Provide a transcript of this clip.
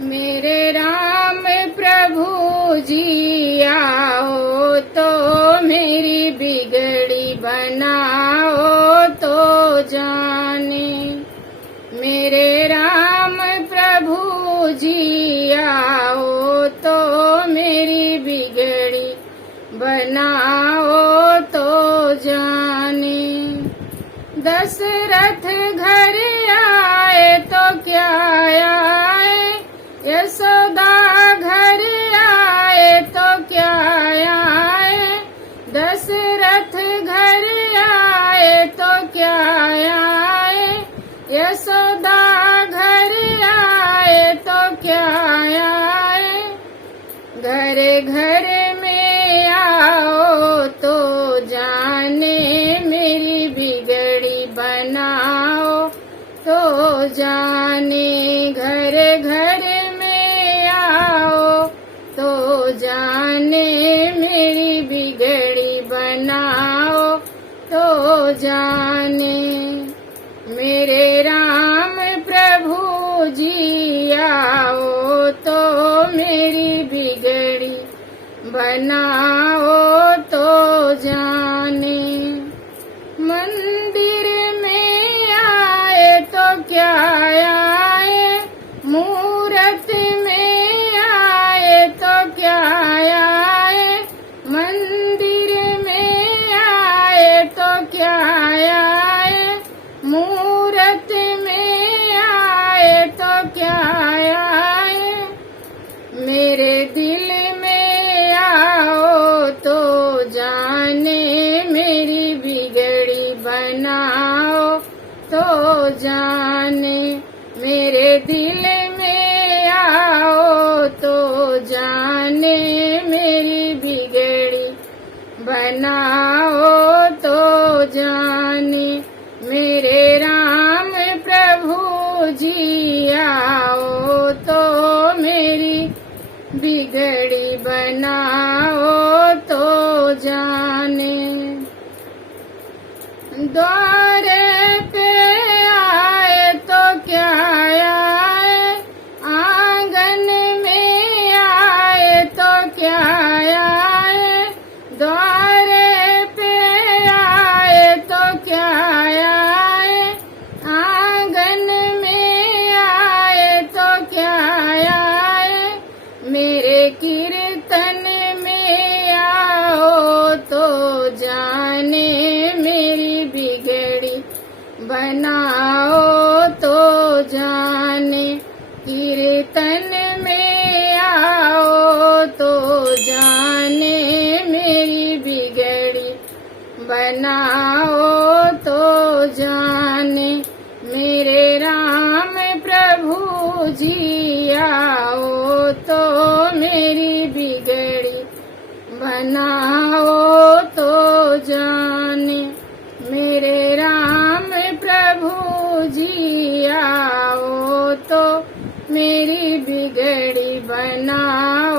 मेरे राम प्रभु जी आओ तो मेरी बिगड़ी बनाओ तो जाने। मेरे राम प्रभु जी आओ तो मेरी बिगड़ी बनाओ तो जाने। दशरथ घर आए तो क्या आए, यशोदा घर आए तो क्या आए। दशरथ घर आए तो क्या आए, यशोदा घर आए तो क्या आए। घर घर में आओ तो जाने मेरी बिगड़ी बनाओ तो जाने। घर घर में आओ तो जाने मेरी बिगड़ी बनाओ तो जाने। मेरे राम प्रभु जी आओ तो मेरी बिगड़ी बनाओ तो जाने। मंदिर में आए तो क्या आए, मूरत में आए तो क्या आए। मंदिर में आए तो क्या आए, मूरत में आए तो क्या आए। मेरे दिल में आओ तो जाने मेरी बिगड़ी बनाओ तो जाने। मेरे दिल में आओ तो जाने मेरी बिगड़ी बनाओ तो जाने। मेरे राम प्रभु जी आओ तो मेरी बिगड़ी बनाओ तो जाने। द्वार पे आए तो क्या आए, आंगन में आए तो क्या आए। द्वार पे आए तो क्या आए, आंगन में आए तो क्या आए। मेरे कीर्तन में आओ तो जाने मेरी बिगड़ी बनाओ तो जाने। कीर्तन में आओ तो जाने मेरी बिगड़ी बनाओ तो जाने। मेरे राम प्रभु जी आओ तो मेरी बिगड़ी बनाओ तो जाने। मेरे राम प्रभु जी आओ तो मेरी बिगड़ी बनाओ